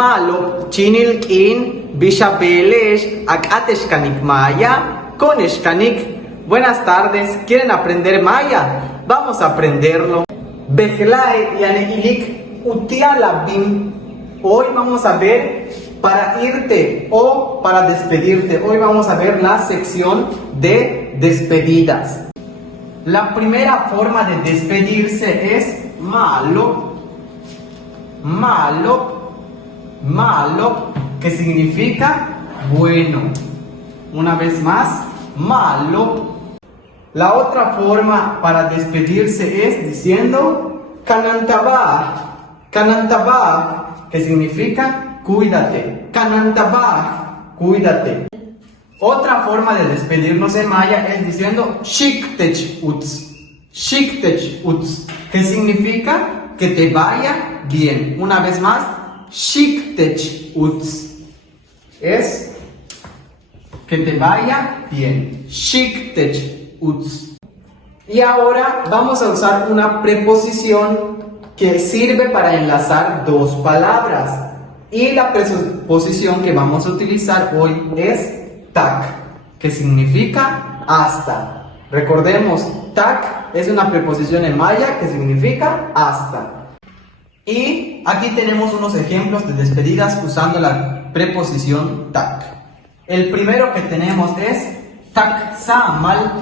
Malop chinilkin bishabelesh akateshkanik maya koneshkanik. Buenas tardes, ¿quieren aprender maya? Vamos a aprenderlo. Bejlae yanehilik utialabim. Hoy vamos a ver para irte o para despedirte. Hoy vamos a ver la sección de despedidas. La primera forma de despedirse es malo, que significa bueno. Una vez más, malo. La otra forma para despedirse es diciendo kanantabah, que significa cuídate. Kanantabah, cuídate. Otra forma de despedirnos en maya es diciendo shiktech uts, que significa que te vaya bien. Una vez más, shiktech uts es que te vaya bien. Shiktech uts. Y ahora vamos a usar una preposición que sirve para enlazar dos palabras. Y la preposición que vamos a utilizar hoy es tak, que significa hasta. Recordemos, tak es una preposición en maya que significa hasta. Y aquí tenemos unos ejemplos de despedidas usando la preposición tak. El primero que tenemos es tak samal,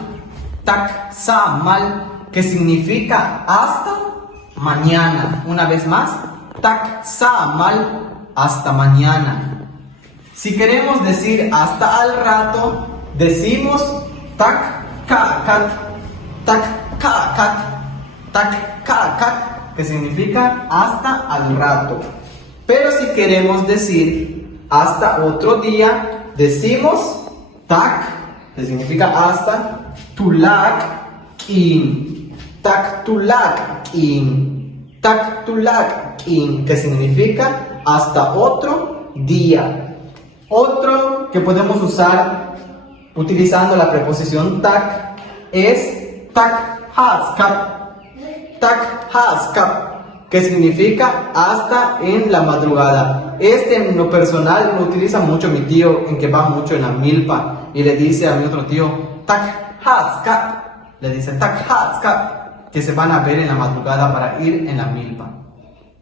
que significa hasta mañana. Una vez más, tak samal, hasta mañana. Si queremos decir hasta al rato, decimos tak kakat, que significa hasta al rato. Pero si queremos decir hasta otro día, decimos tak, que significa hasta, tulak-in, tak-tulak-in, que significa hasta otro día. Otro que podemos usar utilizando la preposición tak es tak-haskap, que significa hasta en la madrugada. En lo personal lo utiliza mucho mi tío, en que va mucho en la milpa, y le dice a mi otro tío tak-haskap, que se van a ver en la madrugada para ir en la milpa.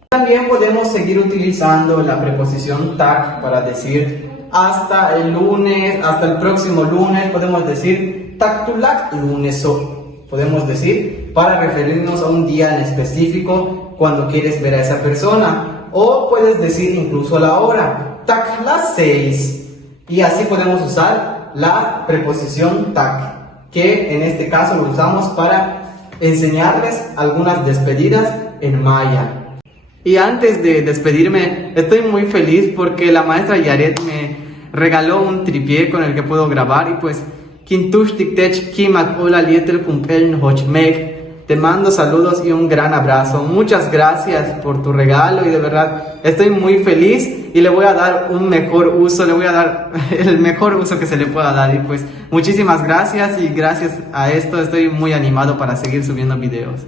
También podemos seguir utilizando la preposición tak para decir hasta el lunes, hasta el próximo lunes. Podemos decir taktulak luneso. Podemos decir para referirnos a un día en específico cuando quieres ver a esa persona. O puedes decir incluso la hora, tak las 6. Y así podemos usar la preposición tak, que en este caso lo usamos para enseñarles algunas despedidas en maya. Y antes de despedirme, estoy muy feliz porque la maestra Yaret me regaló un tripié con el que puedo grabar. Y pues, te mando saludos y un gran abrazo. Muchas gracias por tu regalo y de verdad estoy muy feliz y le voy a dar un mejor uso, le voy a dar el mejor uso que se le pueda dar. Y pues, muchísimas gracias, y gracias a esto estoy muy animado para seguir subiendo videos.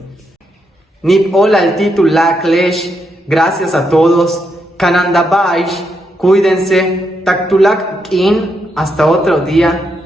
Nip hola el título la clash. Gracias a todos. Kanandabaish, cuídense. Taktulak in, hasta otro día.